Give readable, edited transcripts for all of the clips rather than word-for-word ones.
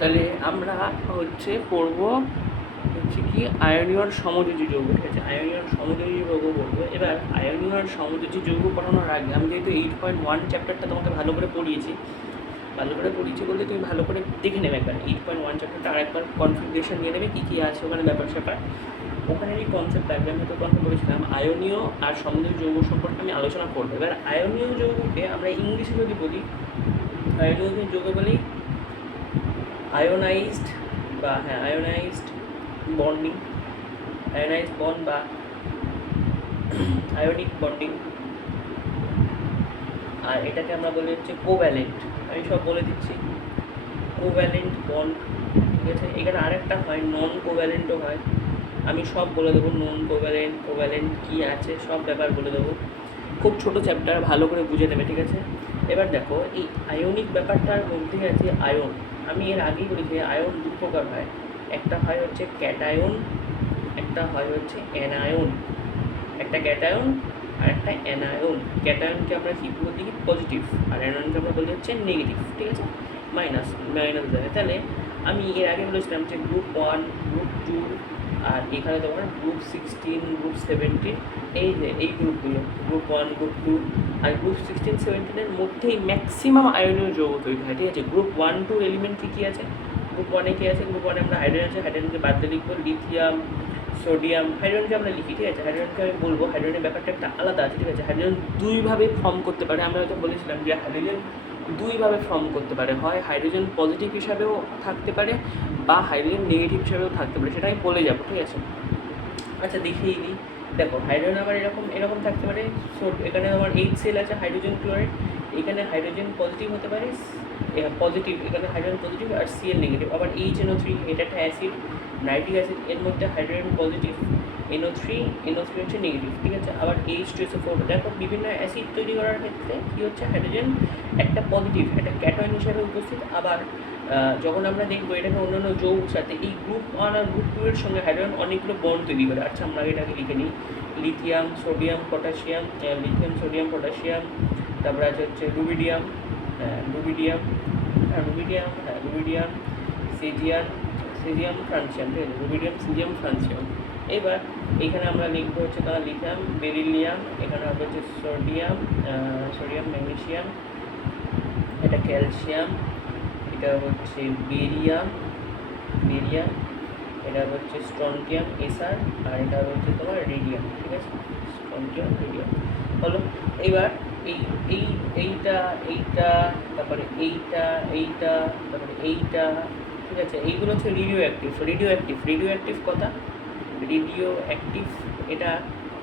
তাহলে আমরা হচ্ছে পড়বো হচ্ছে কি আয়নীয় সমযোজী যৌগ, ঠিক আছে? আয়নীয় সমযোজী যৌগ পড়বো। এবার আয়নীয় সমযোজী যৌগ পড়ানোর আগে আমি যেহেতু 8.1 চ্যাপ্টারটা তোমাকে ভালো করে পড়িয়েছি বলতে তুমি ভালো করে দেখে নেবে একবার 8.1 চ্যাপ্টারটা আর একবার কনফিগারেশন নিয়ে নেবে কী কী আছে ওখানে ব্যাপার স্যাপার। ওখানে এই কনসেপ্ট লাগবে, আমি তো কথা বলেছিলাম আয়নীয় আর সমযোজী যৌগ সম্পর্কে আমি আলোচনা করবো। এবার আয়নীয় যৌগকে আমরা ইংলিশে যদি বলি, আয়নীয় যৌগ বলি আয়োনাইজড বা আয়োনাইজড বন্ডিং, আয়োনাইজড বন্ড বা আয়োনিক বন্ডিং। আর এটাকে আমরা বলি হচ্ছে কোভ্যালেন্ট। আমি সব বলে দিচ্ছি, কোভ্যালেন্ট বন্ড, ঠিক আছে? এখানে আরেকটা হয় নন কোভ্যালেন্টও হয়, আমি সব বলে দেবো। নন কোভ্যালেন্ট, কোভ্যালেন্ট কী আছে সব ব্যাপার বলে দেবো। খুব ছোটো চ্যাপ্টার, ভালো করে বুঝে নেবে, ঠিক আছে? এবার দেখো এই আয়নিক ব্যাপারটার মধ্যে আছে আয়ন। আমি এর আগেই বলেছি আয়ন দু প্রকার হয়, একটা হয় হচ্ছে ক্যাটায়ন, একটা হয় হচ্ছে অ্যানায়ন। একটা ক্যাটায়ন আর একটা অ্যানায়ন। ক্যাটায়নকে আমরা কি বলি পজিটিভ, আর অ্যানায়নকে আমরা বলি হচ্ছে নেগেটিভ, ঠিক আছে? মাইনাস দেবে। তাহলে আমি এর আগে বলেছিলাম যে গ্রুপ 1, গ্রুপ 2 আর এখানে তোমার গ্রুপ 16, গ্রুপ 17, এই যে এই গ্রুপগুলো গ্রুপ 1, গ্রুপ 2 আর গ্রুপ 16, 17-এর মধ্যেই ম্যাক্সিমাম আয়নীয় যৌগ তৈরি হয়, ঠিক আছে? গ্রুপ 1, 2 এলিমেন্ট কী আছে? গ্রুপ 1-এ কী আছে? গ্রুপ 1-এ আমরা হাইড্রোজেন আছে, হাইড্রোজেনকে বাদ দিয়ে লিখবো লিথিয়াম, সোডিয়াম। হাইড্রোজেনকে আমরা লিখি, ঠিক আছে? হাইড্রোজেনকে আমি বলবো, হাইড্রোজেনের ব্যাপারটা একটা আলাদা আছে, ঠিক আছে? হাইড্রোজেন দুইভাবে ফর্ম করতে পারে। আমরা হয়তো বলেছিলাম যে হাইড্রোজেন দুইভাবে ফর্ম করতে পারে, হয় হাইড্রোজেন পজিটিভ হিসাবেও থাকতে পারে বা হাইড্রোজেন নেগেটিভ হিসাবেও থাকতে পারে, সেটা আমি বলে যাবো, ঠিক আছে? আচ্ছা দেখিয়ে দিই। দেখো হাইড্রোজেন আবার এরকম থাকতে পারে। এখানে আমার HCl আছে, হাইড্রোজেন ক্লোরাইড, এখানে হাইড্রোজেন পজিটিভ হতে পারে, পজিটিভ, এখানে হাইড্রোজেন পজিটিভ আর Cl নেগেটিভ। আবার HNO3, এটা একটা অ্যাসিড, নাইট্রিক অ্যাসিড, এর মধ্যে হাইড্রোজেন পজিটিভ, NO3 হচ্ছে নেগেটিভ, ঠিক আছে? আবার H2SO4। দেখো বিভিন্ন অ্যাসিড তৈরি করার ক্ষেত্রে কী হচ্ছে, হাইড্রোজেন একটা পজিটিভ, একটা ক্যাটায়ন হিসাবে উপস্থিত। আবার যখন আমরা দেখবো এটাকে অন্যান্য যৌগের সাথে, এই গ্রুপ 1 আর গ্রুপ 2 এর সঙ্গে হাইড্রোজেন অনেকগুলো বন্ড তৈরি করে। আচ্ছা আমরা এটাকে লিখে নিই, lithium, sodium, potassium, lithium, sodium, potassium. তারপরে আছে হচ্ছে রুবিডিয়াম, রুবিডিয়াম, সিজিয়াম, ফ্রান্সিয়াম, ঠিক আছে? Rubidium, caesium, francium. এবার এইখানে আমরা লিখবো হচ্ছে তারা লিথিয়াম, বেরিলিয়াম, এখানে হবে হচ্ছে সোডিয়াম, ম্যাগনেসিয়াম, এটা ক্যালসিয়াম, এটা হচ্ছে বেরিয়াম, এটা হচ্ছে স্ট্রন্টিয়াম SR, আর এটা হচ্ছে তোমার রেডিয়াম, ঠিক আছে? স্ট্রন্টিয়াম, রেডিয়াম হলো। এবার এইটা তারপরে এইটা তারপরে এইটা, ঠিক আছে? এইগুলো হচ্ছে রেডিও অ্যাক্টিভ কথা, রেডিও অ্যাক্টিভ। এটা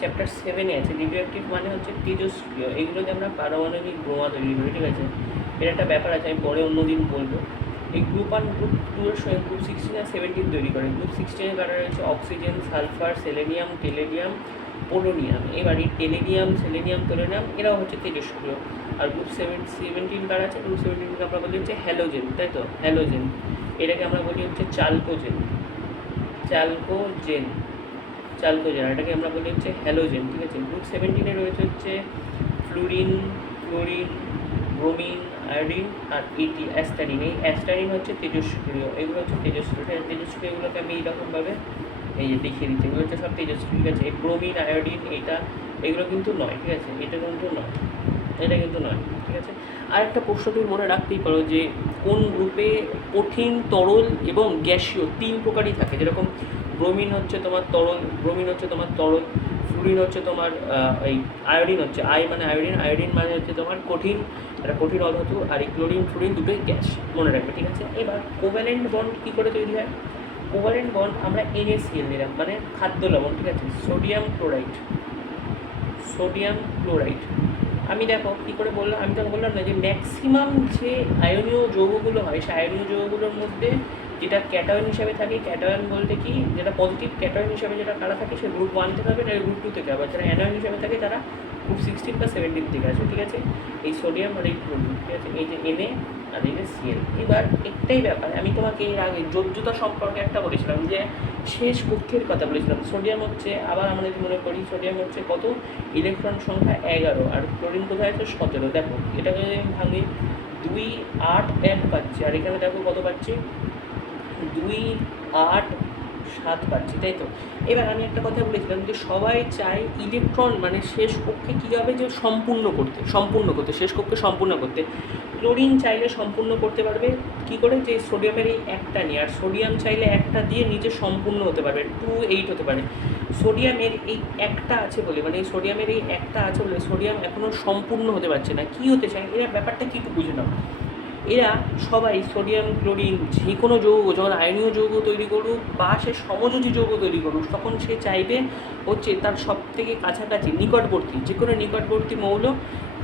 চ্যাপ্টার 7-এ আছে। রেডিও অ্যাক্টিভ মানে হচ্ছে তেজস্ক্রিয়। এইগুলোতে আমরা পারমাণবিক বোমা তৈরি করি, ঠিক আছে? এর একটা ব্যাপার আছে, আমি পরে অন্যদিন বলবো। এই গ্রুপ 1, গ্রুপ 2 এর সঙ্গে গ্রুপ 16 আর 17 তৈরি করে। গ্রুপ 16-এর কারণে রয়েছে অক্সিজেন, সালফার, সেলেনিয়াম, টেলেনিয়াম, পোলোনিয়াম। এবার এই টেলেনিয়াম, সেলেনিয়াম, পোলোনিয়াম এরাও হচ্ছে তেজস্ক্রিয়। আর গ্রুপ 17 কার আছে? গ্রুপ 17-কে আমরা বলি হচ্ছে হ্যালোজেন, তাই তো? হ্যালোজেন। এটাকে আমরা বলি হচ্ছে চালকোজেন, এটাকে আমরা বলি হচ্ছে হ্যালোজেন, ঠিক আছে? গ্রুপ 17-এ রয়েছে হচ্ছে ফ্লুরিন, ব্রোমিন, আয়োডিন আর অ্যাস্টারিন। এই অ্যাস্টারিন হচ্ছে তেজস্ক্রিয়, এগুলো হচ্ছে তেজস্ক্রিয়। তেজস্ক্রিয়গুলোকে আমি এইরকমভাবে এই যে দেখিয়ে দিচ্ছি, এগুলো হচ্ছে সব তেজস্ক্রিয়, ঠিক আছে? এই ব্রোমিন, আয়োডিন, এগুলো কিন্তু নয়, ঠিক আছে? এটা কিন্তু নয়, ঠিক আছে? আর একটা প্রশ্ন তুমি মনে রাখতেই পারো যে কোন গ্রুপে কঠিন, তরল এবং গ্যাসীয় 3 প্রকারই থাকে। যেরকম ব্রোমিন হচ্ছে তোমার তরল, ফ্লুরিন হচ্ছে তোমার এই আয়োডিন হচ্ছে আয়োডিন মানে হচ্ছে তোমার কঠিন, একটা কঠিন অধাতু। আর এই ক্লোরিন, ফ্লুরিন দুটোই গ্যাস, মনে রাখবে, ঠিক আছে? এবার কোভ্যালেন্ট বন্ড কী করে তৈরি হয়? কোভ্যালেন্ট বন্ড আমরা NaCl দিলাম, মানে খাদ্য লবণ, ঠিক আছে? Sodium chloride. আমি দেখো কী করে বললাম, আমি তখন বললাম না যে ম্যাক্সিমাম যে আয়নীয় যৌগগুলো হয়, সেই আয়নীয় যৌগগুলোর মধ্যে যেটা ক্যাটায়ন হিসাবে থাকে, ক্যাটায়ন বলতে কি, যেটা পজিটিভ ক্যাটায়ন হিসাবে যেটা কারা থাকে, সে গ্রুপ 1 থেকে হবে, না গ্রুপ 2 থেকে হবে। যারা অ্যানায়ন হিসাবে থাকে তারা গ্রুপ 16 বা 17 থেকে আসে, ঠিক আছে? এই সোডিয়াম আর এই ক্লোরিন, ঠিক আছে? এই যে Na আর এই যে Cl। এবার একটাই ব্যাপার, আমি তোমাকে এর আগে যোজ্যতা সম্পর্কে একটা বলেছিলাম, যে শেষ কক্ষের কথা বলেছিলাম। সোডিয়াম হচ্ছে, আবার আমরা যদি মনে করি, সোডিয়াম হচ্ছে কত, ইলেকট্রন সংখ্যা 11, আর ক্লোরিন কোথায় আছে 17। দেখো এটাকে যদি আমি ভাঙি, 2, 8, 1 পাচ্ছি, আর এখানে দেখো কত পাচ্ছি, 2, 8, 7 পাচ্ছি, তাই তো? এবার আমি একটা কথা বলেছিলাম যে সবাই চায় ইলেকট্রন মানে শেষ কক্ষে কী হবে, যে সম্পূর্ণ করতে শেষ কক্ষে সম্পূর্ণ করতে। ক্লোরিন চাইলে সম্পূর্ণ করতে পারবে কী করে, যে সোডিয়ামের এই একটা নিয়ে, আর সোডিয়াম চাইলে একটা দিয়ে নিজে সম্পূর্ণ হতে পারবে, 2, 8 হতে পারে। সোডিয়ামের এই একটা আছে বলে, মানে এই সোডিয়ামের এই একটা আছে বলে সোডিয়াম এখনও সম্পূর্ণ হতে পারছে না। কী হতে চায় এরা, ব্যাপারটা কী একটু বুঝে নাও। এরা সবাই সোডিয়াম ক্লোরিন যে কোনো যৌগ যখন আয়নীয় যৌগ তৈরি করুক বা সে সমযোজী যৌগ তৈরি করুক, তখন সে চাইবে হচ্ছে তার সব থেকে কাছাকাছি নিকটবর্তী যে কোনো নিকটবর্তী মৌল,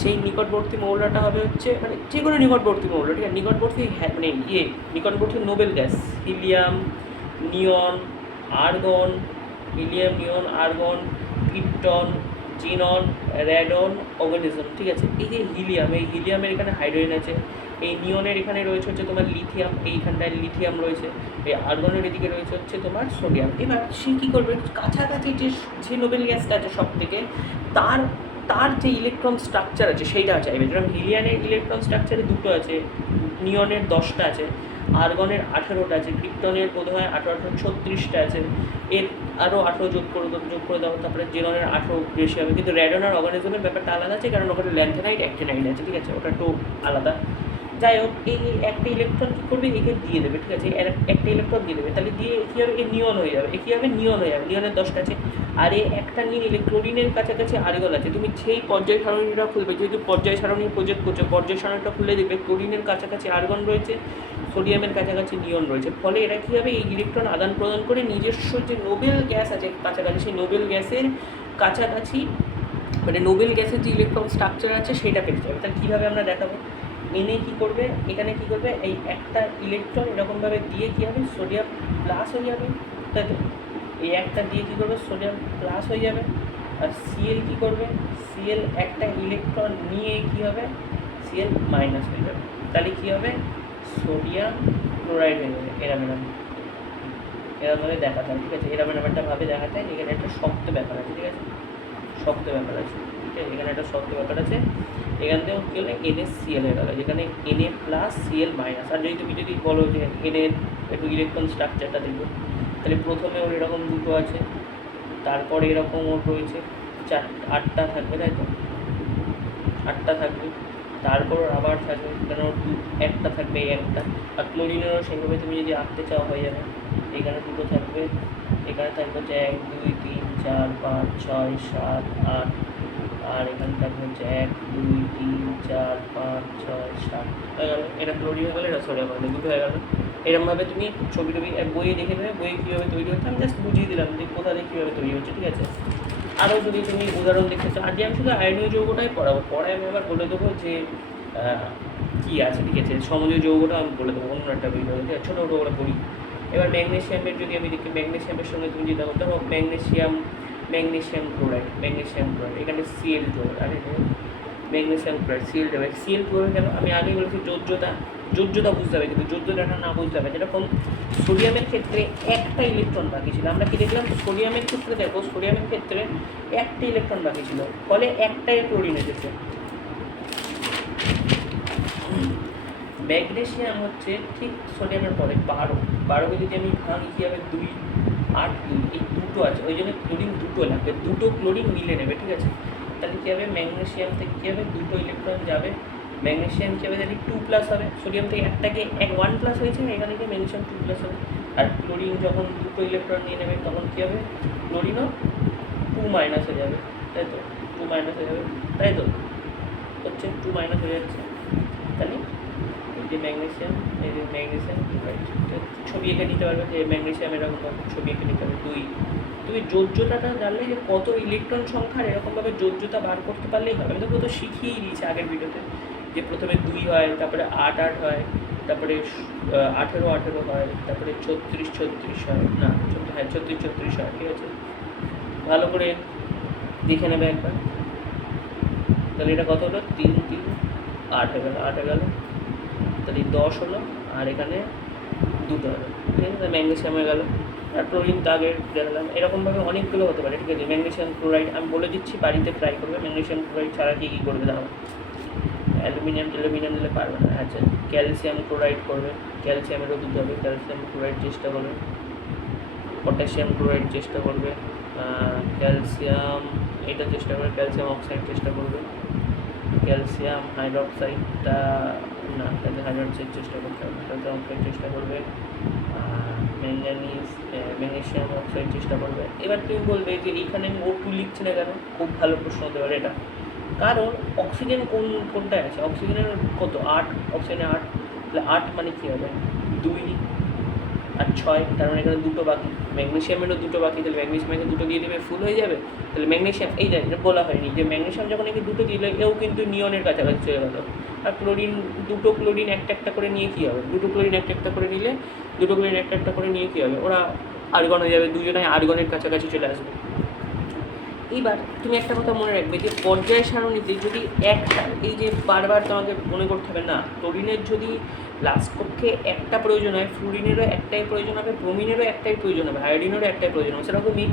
সেই নিকটবর্তী মৌলটা হবে হচ্ছে মানে যে কোনো নিকটবর্তী মৌল, ঠিক আছে? নিকটবর্তী মানে নিকটবর্তী নোবেল গ্যাস, হিলিয়াম, নিয়ন, আর্গন, হিলিয়াম, নিয়ন, আর্গন, ক্রিপ্টন, জিনন, র্যাডন, অর্গানিজম, ঠিক আছে? এই যে হিলিয়াম, এই হিলিয়ামের এখানে হাইড্রোজেন আছে, এই নিয়নের এখানে রয়েছে হচ্ছে তোমার লিথিয়াম, এইখানটায় লিথিয়াম রয়েছে, এই আর্গনের এদিকে রয়েছে হচ্ছে তোমার সোডিয়াম। এবার সে কী করবে, কাছাকাছি যে নোবেল গ্যাসটা আছে সব থেকে, তার তার যে ইলেকট্রন স্ট্রাকচার আছে সেইটা চাইবে। যেরকম হিলিয়ানের ইলেকট্রন স্ট্রাকচারে 2টো আছে, নিয়নের 10টা আছে, আর্গনের 18টা আছে, ক্রিপ্টনের বোধ হয় 36টা আছে, এর আরও 18 যোগ করে দাও, তারপরে জেননের 18 বেশি হবে। কিন্তু র্যাডন আর অর্গানিজমের ব্যাপারটা আলাদা আছে, কারণ ওখানে ল্যান্থেনাইট অ্যাক্টিনাইট আছে, ঠিক আছে? ওটা একটু আলাদা। যাই হোক, এই একটা ইলেকট্রন কী করবে, একে দিয়ে দেবে, ঠিক আছে? একটা ইলেকট্রন দিয়ে দেবে, তাহলে দিয়ে কী হবে, এ নিয়ন হয়ে যাবে। কী হবে, নিয়ন হয়ে যাবে। নিয়নের 10টা আছে, আর এ একটা নিয়ে নিলে ক্লোরিনের কাছাকাছি আর্গন আছে। তুমি সেই পর্যায় সারণীটা খুলবে, যেহেতু পর্যায় সারণী প্রজেক্ট করছো, পর্যায় সারণীটা খুলে দেখবে ক্লোরিনের কাছাকাছি আর্গন রয়েছে, সোডিয়ামের কাছাকাছি নিয়ন রয়েছে। ফলে এরা কী হবে, এই ইলেকট্রন আদান প্রদান করে নিজস্ব যে নোবেল গ্যাস আছে কাছাকাছি, সেই নোবেল গ্যাসের কাছাকাছি মানে নোবেল গ্যাসের যে ইলেকট্রন স্ট্রাকচার আছে সেটা পেতে যাবে। তাহলে কীভাবে আমরা দেখাবো, এনে কী করবে, এখানে কী করবে, এই একটা ইলেকট্রন এরকমভাবে দিয়ে কী হবে, সোডিয়াম প্লাস হয়ে যাবে, তাই তো? এই একটা দিয়ে কী করবে, সোডিয়াম প্লাস হয়ে যাবে। আর সিএল কী করবে, সিএল একটা ইলেকট্রন নিয়ে কী হবে, সিএল মাইনাস হয়ে যাবে। তাহলে কী হবে, সোডিয়াম ক্লোরাইড হয়ে যাবে। এরমভাবে দেখাতে হয়, ঠিক আছে? এরকম ভাবে দেখাতে হয়। এখানে একটা শক্ত ব্যাপার আছে, ঠিক আছে? শক্ত ব্যাপার আছে, ঠিক আছে? এখানে একটা শক্ত ব্যাপার আছে। এখান থেকেও কী হলে NaCl হয়ে গেলো, যেখানে Na প্লাস Cl মাইনাস। আর যদি তুমি বলো যে এনের একটু ইলেকট্রন স্ট্রাকচারটা দেখবো, তাহলে প্রথমে ওর এরকম 2টো আছে, তারপরে এরকম ওর রয়েছে 8টা থাকবে, তাই তো? 8টা থাকবে, তারপর আবার থাকবে, কেন একটা থাকবে, এই একটা। আর ক্লোরিনেরও সেইভাবে তুমি যদি আঁকতে চাও হয়ে যাবে। এখানে 2টো থাকবে, এখানে থাকবে হচ্ছে 1, 2, 3, 4, 5, 6, 7, 8, আর এখানে থাকবে হচ্ছে 1, 2, 3, 4, 5, 6, 7 হয়ে গেল। এটা ক্লোরিন হয়ে গেলো, এটা সোডিয়াম হয়ে গেলো, 2টো হয়ে গেলো। এরকমভাবে তুমি ছবি বইয়ে দেখে নেবে, বইয়ে কীভাবে তৈরি হচ্ছে আমি জাস্ট বুঝিয়ে দিলাম যে কোথা থেকে কীভাবে তৈরি হচ্ছে, ঠিক আছে? আরও যদি তুমি উদাহরণ দেখতে চাও, আজকে আমি শুধু আয়নীয় যৌগটাই পড়াবো, পড়ায় আমি আবার বলে দেবো যে কী আছে, ঠিক আছে? সমযোজী যৌগটা আমি বলে দেবো অন্য একটা ভিডিও, ঠিক আছে? ছোটো ছোটো করে বলি। এবার ম্যাগনেসিয়ামের যদি আমি দেখি, ম্যাগনেসিয়ামের সঙ্গে তুমি যেটা করতে পারো, ম্যাগনেসিয়াম ক্লোরাইড, এখানে Cl যোগ, আরে ম্যাগনেসিয়াম ক্লোরাইড Cl যাবে। Cl কীভাবে গেল, আমি আগে বলেছি যোজ্যতা বুঝতে হবে, কিন্তু যোজ্যতাটা না বুঝতে হবে। যেরকম সোডিয়ামের ক্ষেত্রে একটা ইলেকট্রন বাকি ছিল, আমরা কি দেখলাম, সোডিয়ামের ক্ষেত্রে দেখো, সোডিয়ামের ক্ষেত্রে একটা ইলেকট্রন বাকি ছিল, ফলে একটাই ক্লোরিন এসেছে। ম্যাগনেসিয়াম হচ্ছে ঠিক সোডিয়ামের পরে 12কে যদি আমি ভাঙি কী হবে, 2, 8, 2, এই 2টো আছে, ওই জন্য ক্লোরিন 2টো লাগবে, 2টো ক্লোরিন মিলে নেবে, ঠিক আছে? তাহলে কী হবে, ম্যাগনেসিয়াম থেকে কী হবে, 2টো ইলেকট্রন যাবে, ম্যাগনেসিয়াম কী হবে, তাহলে 2+ হবে, সোডিয়াম থেকে একটাকে 1+ হয়েছে, এখানে গিয়ে ম্যাগনেসিয়াম 2+ হবে। আর ক্লোরিন যখন 2টো ইলেকট্রন নিয়ে নেবে তখন কী হবে, ক্লোরিনও 2- হয়ে যাবে, তাই তো? 2- হয়ে যাবে, তাই তো? হচ্ছে 2- হয়ে যাচ্ছে। তাহলে এই যে ম্যাগনেসিয়াম, এই যে ম্যাগনেসিয়াম ক্লোরাইড, ছবি এঁকে নিতে পারবে যে ম্যাগনেসিয়াম এরকম ছবি এঁকে নিতে পারবে। তুমি যোজ্যতাটা জানলে যে কত ইলেকট্রন সংখ্যার এরকমভাবে যোজ্যতা বার করতে পারলেই হবে। আমি তো কত শিখিয়েই দিয়েছি আগের ভিডিওতে, যে প্রথমে 2 হয়, তারপরে 8 হয়, তারপরে 18 হয়, তারপরে 36 হয়, না 36 হয়, ঠিক আছে? ভালো করে দেখে নেবে একবার। তাহলে এটা কত হলো, 3, 3, 8 হয়ে গেল, 8 হয়ে গেল, তাহলে 10 হলো, আর এখানে 2টো হলো, ঠিক আছে? ম্যাগনেসিয়াম হয়ে গেল। আর ক্লোরিন তো আগে দেখালাম। এরকমভাবে অনেকগুলো হতে পারে, ঠিক আছে? ম্যাগনেসিয়াম ক্লোরাইড আমি বলে দিচ্ছি, বাড়িতে ট্রাই করবে। ম্যাগনেসিয়াম ক্লোরাইড ছাড়া কী করবে দাও, অ্যালুমিনিয়াম দিলে পারবে না, আচ্ছা ক্যালসিয়াম ক্লোরাইড করবে, ক্যালসিয়ামেরও দিতে হবে, ক্যালসিয়াম ক্লোরাইড চেষ্টা করবে, পটাশিয়াম ক্লোরাইড চেষ্টা করবে, ক্যালসিয়াম এটা চেষ্টা করবে, ক্যালসিয়াম অক্সাইড চেষ্টা করবে, ক্যালসিয়াম হাইড্রোক্সাইডটা না, ক্যালসিয়াম হাইড্রোক্সাইড চেষ্টা করতে হবে, ক্যালসিয়াম অক্সাইড চেষ্টা করবে, ম্যাঙ্গানিজ ম্যাগনেসিয়াম অক্সাইড চেষ্টা করবে। এবার তুমি বলবে যে এইখানে O2 লিখছে না কেন? খুব ভালো প্রশ্ন হতে পারে এটা, কারণ অক্সিজেন কোনটায় আছে? অক্সিজেনের কত 8, অক্সিজেনের 8, তাহলে 8 মানে কী হবে 2 আর 6, তার মানে এখানে দুটো বাকি, ম্যাগনেসিয়ামেরও দুটো বাকি, তাহলে ম্যাগনেসিয়ামকে দুটো দিয়ে দেবে, ফুল হয়ে যাবে। তাহলে ম্যাগনেসিয়াম এই এটা বলা হয়নি যে ম্যাগনেসিয়াম যখন একে দুটো দিলে এও কিন্তু নিয়নের কাছাকাছি চলে গেল। আর ক্লোরিন, দুটো ক্লোরিন একটা একটা করে নিয়ে কী হবে? দুটো ক্লোরিন একটা একটা করে নিলে, দুটো ক্লোরিন একটা একটা করে নিয়ে কী হবে? ওরা আর্গন হয়ে যাবে, দুজনাই আর্গনের কাছাকাছি চলে আসবে। এইবার তুমি একটা কথা মনে রাখবে যে পর্যায় সারণীতে যদি একটা, এই যে বারবার তোমাকে মনে করতে হবে না, ক্লোরিনের যদি লাস্ট কক্ষে একটা প্রয়োজন হয়, ফ্লুরিনেরও একটাই প্রয়োজন হবে, ব্রোমিনেরও একটাই প্রয়োজন হবে, আয়োডিনেরও একটাই প্রয়োজন হবে, সেরকমই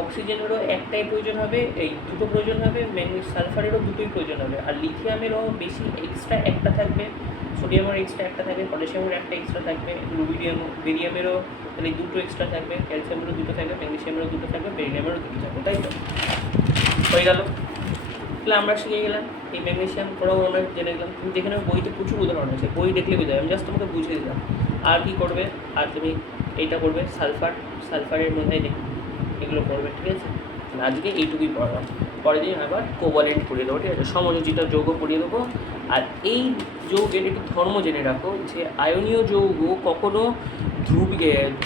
অক্সিজেনেরও একটাই প্রয়োজন হবে, এই দুটো প্রয়োজন হবে, সালফারেরও দুটোই প্রয়োজন হবে, আর লিথিয়ামেরও বেশি এক্সট্রা একটা থাকবে, সোডিয়ামের এক্সট্রা একটা থাকবে, পটাশিয়ামের একটা এক্সট্রা থাকবে, বেরিয়ামেরও তাহলে দুটো এক্সট্রা থাকবে, ক্যালসিয়ামেরও দুটো থাকবে, ম্যাগনেসিয়ামেরও দুটো থাকবে, বেরিয়ামেরও দুটো থাকবে, তাই তো হয়ে গেল। তাহলে আমরা শিখে গেলাম এই ম্যাগনেসিয়াম, ওরাও আমরা জেনে গেলাম। তুমি দেখে নেবে বইতে প্রচুর উদাহরণ আছে, বই দেখলে বুঝে যাবে, আমি জাস্ট তোমাকে বুঝিয়ে দিলাম। আর কী করবে? আর তুমি এইটা করবে সালফারের মধ্যে এগুলো করবে, ঠিক আছে? আজকে এইটুকুই পড়ালাম, পরের দিন আবার কোভালেন্ট পড়িয়ে দেবো, ঠিক আছে? সমযোজিত যৌগ পড়িয়ে দেবো। আর এই যৌগের একটু ধর্ম জেনে রাখো যে আয়নীয় যৌগ কখনো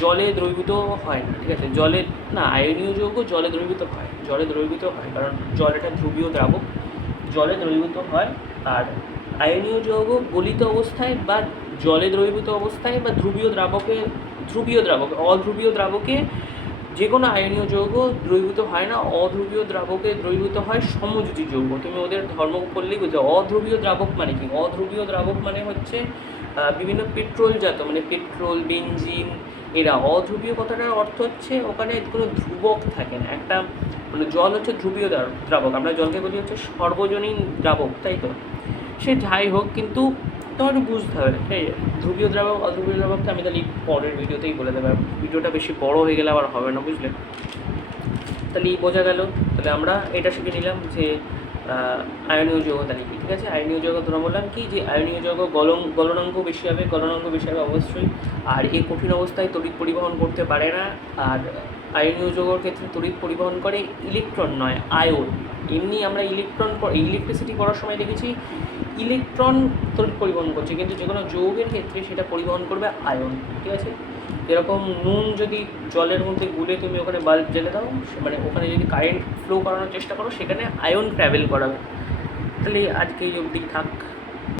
জলে দ্রবীভূত হয় না, ঠিক আছে? জলে না, আয়নীয় যৌগ জলে দ্রবীভূত হয়, জলে দ্রবীভূত হয়, কারণ জল একটা ধ্রুবীয় দ্রাবক, জলে দ্রবীভূত হয়। আর আয়নীয় যৌগ গলিত অবস্থায় বা জলে দ্রবীভূত অবস্থায় বা অধ্রুবীয় দ্রাবকে যে কোনো আয়নীয় যৌগ দ্রবীভূত হয় না, অধ্রুবীয় দ্রাবকে দ্রবীভূত হয় সমযোজী যৌগ। তুমি ওদের ধর্ম করলেই বুঝো। অধ্রুবীয় দ্রাবক মানে কি? অধ্রুবীয় দ্রাবক মানে হচ্ছে বিভিন্ন পেট্রোলজাত, মানে পেট্রোল, বেনজিন, এরা। অধ্রুবীয় কথাটার অর্থ হচ্ছে ওখানে কোনো ধ্রুবক থাকে না, একটা মানে জল হচ্ছে ধ্রুবীয় দ্রাবক, আমরা জলকে বলি হচ্ছে সর্বজনীন দ্রাবক, তাই তো? সে যাই হোক, কিন্তু তোমার একটু বুঝতে হবে, ঠিক আছে? ধ্রুবীয় দ্রাবক অধ্রুবীয় দ্রাবকটা আমি তাহলে পরের ভিডিওতেই বলে দেবো, ভিডিওটা বেশি বড় হয়ে গেলে আবার হবে না, বুঝলে? তাহলে বোঝা গেল। তাহলে আমরা এটা শিখে নিলাম যে আয়নীয় যৌগ তাহলে কি, ঠিক আছে? আয়নীয় যৌগ ধরা বললাম কি, যে আয়নীয় যৌগ গলনাঙ্ক বেশি হবে, অবশ্যই। আর এই কঠিন অবস্থায় তড়িৎ পরিবহন করতে পারে না। আর আয়নীয় যৌগের ক্ষেত্রে তড়িৎ পরিবহন করে ইলেকট্রন নয়, আয়ন। এমনি আমরা ইলেকট্রিসিটি করার সময় দেখেছি ইলেকট্রন তড়িৎ পরিবহন করছে, কিন্তু যে কোনো যৌগের ক্ষেত্রে সেটা পরিবহন করবে আয়ন, ঠিক আছে? এরকম নুন যদি জলের মধ্যে গুলে তুমি ওখানে বাল্ব জ্বেলে দাও, মানে ওখানে যদি কারেন্ট ফ্লো করানোর চেষ্টা করো, সেখানে আয়ন ট্রাভেল করাবে। তাহলে আজকে এই অবধি থাক।